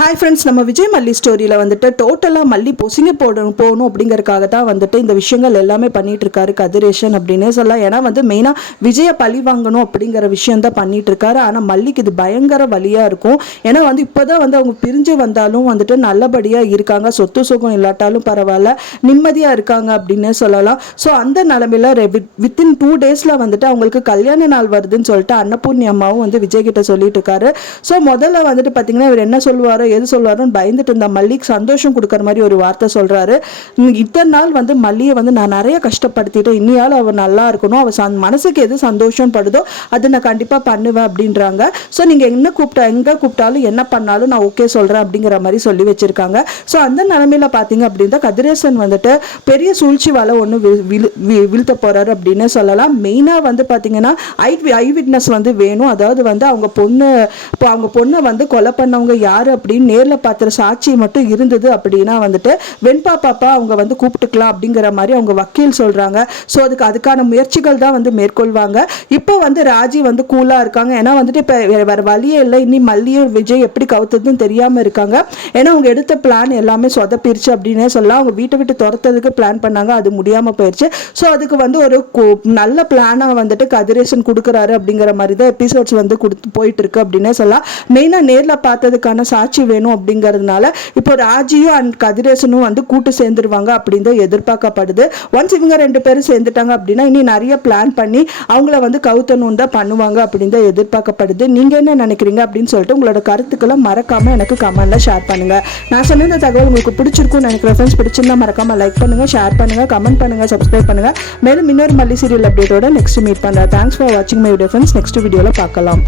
Hi friends, நம்ம விஜய் மல்லி ஸ்டோரியில் வந்துட்டு டோட்டலாக மல்லி பொசுங்க போகணும் அப்படிங்கறதுக்காக தான் வந்துட்டு இந்த விஷயங்கள் எல்லாமே பண்ணிட்டு இருக்காரு கதிரேஷன் அப்படின்னு சொல்லலாம். ஏன்னா வந்து மெயினாக விஜயை பழி வாங்கணும் அப்படிங்கிற விஷயம் தான் பண்ணிட்டு இருக்காரு. ஆனால் மல்லிக்கு இது பயங்கர வலியாக இருக்கும். ஏன்னா வந்து இப்போதான் வந்து அவங்க பிரிஞ்சு வந்தாலும் வந்துட்டு நல்லபடியாக இருக்காங்க, சொத்து சுகம் இல்லாட்டாலும் பரவாயில்ல, நிம்மதியாக இருக்காங்க அப்படின்னு சொல்லலாம். ஸோ அந்த நிலமையில வித்தின் 2 days வந்துட்டு அவங்களுக்கு கல்யாண நாள் வருதுன்னு சொல்லிட்டு அன்னபூர்ணி அம்மாவும் வந்து விஜய் கிட்ட சொல்லிட்டு இருக்காரு. ஸோ முதல்ல வந்துட்டு பார்த்தீங்கன்னா இவர் என்ன சொல்லுவார், எது சொல்வாருன்னு பயந்துட்டு இருந்த மல்லிக்கு சந்தோஷம் கொடுக்குற மாதிரி ஒரு வார்த்தை சொல்றாரு. இத்தனை நாள் வந்து மல்லியை வந்து நான் நிறைய கஷ்டப்படுத்திட்டேன், இன்னியால் அவர் நல்லா இருக்கணும், அவர் மனசுக்கு எது சந்தோஷம் படுதோ அதை நான் கண்டிப்பா பண்ணுவேன் அப்படின்றாங்க. ஸோ நீங்க எங்க கூப்பிட்டாலும் என்ன பண்ணாலும் நான் ஓகே சொல்றேன் அப்படிங்கிற மாதிரி சொல்லி வச்சிருக்காங்க. ஸோ அந்த நிலைமையில பாத்தீங்க அப்படின்னா கதிரேசன் வந்துட்டு பெரிய சூழ்ச்சி வலை ஒன்று வீழ்த்த போறாரு அப்படின்னு சொல்லலாம். மெயினா வந்து பாத்தீங்கன்னா ஐ விட்னஸ் வந்து வேணும். அதாவது வந்து அவங்க பொண்ணை வந்து கொலை பண்ணவங்க யாரு அப்படின்னு நேர்ல பார்த்த சாட்சி மட்டும் இருந்தது அப்படின்னா வந்துட்டு வெண்பா பாப்பா அவங்க வந்து கூப்பிட்டுக்கலாம் அப்படிங்கிற மாதிரி அவங்க வக்கீல் சொல்றாங்க. ஸோ அதுக்கான முயற்சிகள் தான் வந்து மேற்கொள்வாங்க. இப்போ வந்து ராஜி வந்து கூலா இருக்காங்க. ஏன்னா வந்துட்டு இப்போ வேற வழியே இல்லை, இனி மல்லியும் விஜய் எப்படி கவுத்ததுன்னு தெரியாம இருக்காங்க. ஏன்னா அவங்க எடுத்த பிளான் எல்லாமே சொதப்பிருச்சு அப்படின்னே சொல்லலாம். அவங்க வீட்டை விட்டு துரத்துறதுக்கு பிளான் பண்ணாங்க, அது முடியாம போயிடுச்சு. ஸோ அதுக்கு வந்து ஒரு நல்ல பிளானா வந்துட்டு கதிரேசன் கொடுக்குறாரு அப்படிங்கிற மாதிரி தான் எபிசோட்ஸ் வந்து போயிட்டு இருக்கு அப்படின்னே சொல்லலாம். மெயினா நேர்ல பார்த்ததுக்கான சாட்சி வேணும் அப்படிங்கிறதுனால இப்போ ராஜியும் அண்ட் கதிரேசனும் வந்து கூட்டு சேர்ந்துருவாங்க அப்படின்னு தான் எதிர்பார்க்கப்படுது. ஒன்ஸ் இவங்க 2 பேரும் சேர்ந்துட்டாங்க அப்படின்னா இனி நிறைய பிளான் பண்ணி அவங்கள வந்து கவுத்தணும் தான் பண்ணுவாங்க அப்படின்னு தான் எதிர்பார்க்கப்படுது. நீங்க என்ன நினைக்கிறீங்க அப்படின்னு சொல்லிட்டு உங்களோட கருத்துக்களை மறக்காம எனக்கு கமெண்ட்ல ஷேர் பண்ணுங்க. நான் சொன்ன இந்த தகவல் உங்களுக்கு பிடிச்சிருக்கும் நினைக்கிறேன் ஃப்ரெண்ட்ஸ். பிடிச்சிருந்தா மறக்காம லைக் பண்ணுங்க, ஷேர் பண்ணுங்க, கமெண்ட் பண்ணுங்க, சப்ஸ்கிரைப் பண்ணுங்க. மேலும் இன்னொரு மல்லி சீரியல் அப்டேட்டோட நெக்ஸ்ட் மீட் பண்றேன். தேங்க்ஸ் ஃபார் வாட்சிங் மை வீடியோ ஃப்ரெண்ட்ஸ். நெக்ஸ்ட் வீடியோல பார்க்கலாம்.